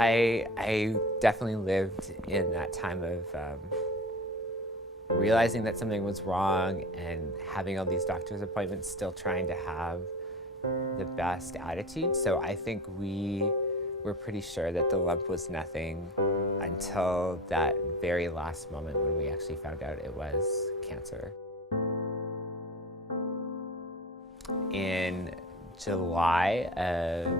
I definitely lived in that time of realizing that something was wrong and having all these doctor's appointments, still trying to have the best attitude. So I think we were pretty sure that the lump was nothing until that very last moment when we actually found out it was cancer. In July of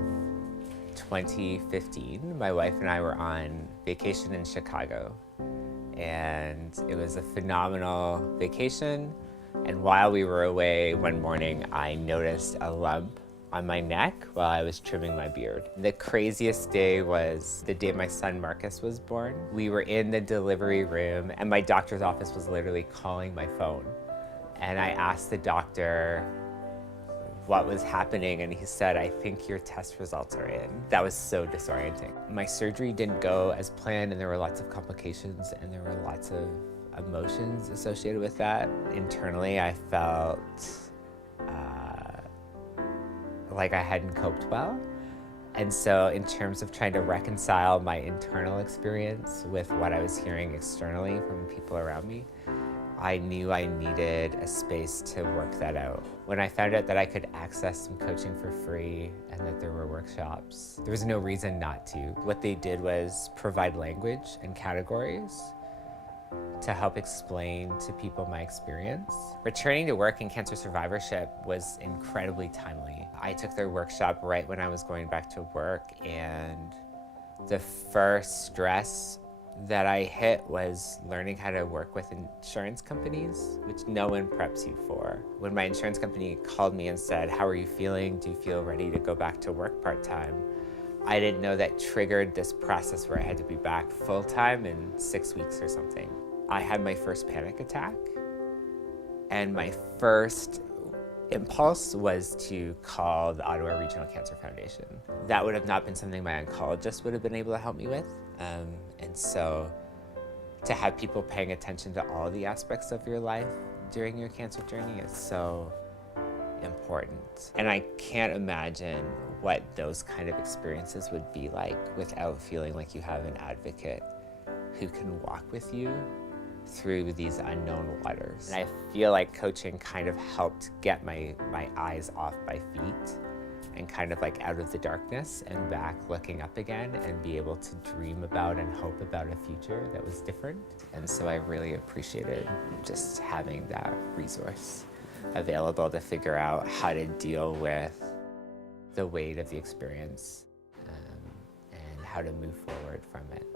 2015, my wife and I were on vacation in Chicago, and it was a phenomenal vacation. And while we were away one morning, I noticed a lump on my neck while I was trimming my beard. The craziest day was the day my son Marcus was born. We were in the delivery room and my doctor's office was literally calling my phone. And I asked the doctor what was happening, and he said, "I think your test results are in." That was so disorienting. My surgery didn't go as planned, and there were lots of complications, and there were lots of emotions associated with that. Internally, I felt like I hadn't coped well. And so in terms of trying to reconcile my internal experience with what I was hearing externally from people around me, I knew I needed a space to work that out. When I found out that I could access some coaching for free and that there were workshops, there was no reason not to. What they did was provide language and categories to help explain to people my experience. Returning to work in cancer survivorship was incredibly timely. I took their workshop right when I was going back to work, and the first stress that I hit was learning how to work with insurance companies, which no one preps you for. When my insurance company called me and said, "How are you feeling? Do you feel ready to go back to work part-time?" I didn't know that triggered this process where I had to be back full-time in 6 weeks or something. I had my first panic attack, and my first impulse was to call the Ottawa Regional Cancer Foundation. That would have not been something my oncologist would have been able to help me with. And so to have people paying attention to all the aspects of your life during your cancer journey is so important. And I can't imagine what those kind of experiences would be like without feeling like you have an advocate who can walk with you through these unknown waters. And I feel like coaching kind of helped get my eyes off my feet and kind of like out of the darkness and back looking up again and be able to dream about and hope about a future that was different. And so I really appreciated just having that resource available to figure out how to deal with the weight of the experience and how to move forward from it.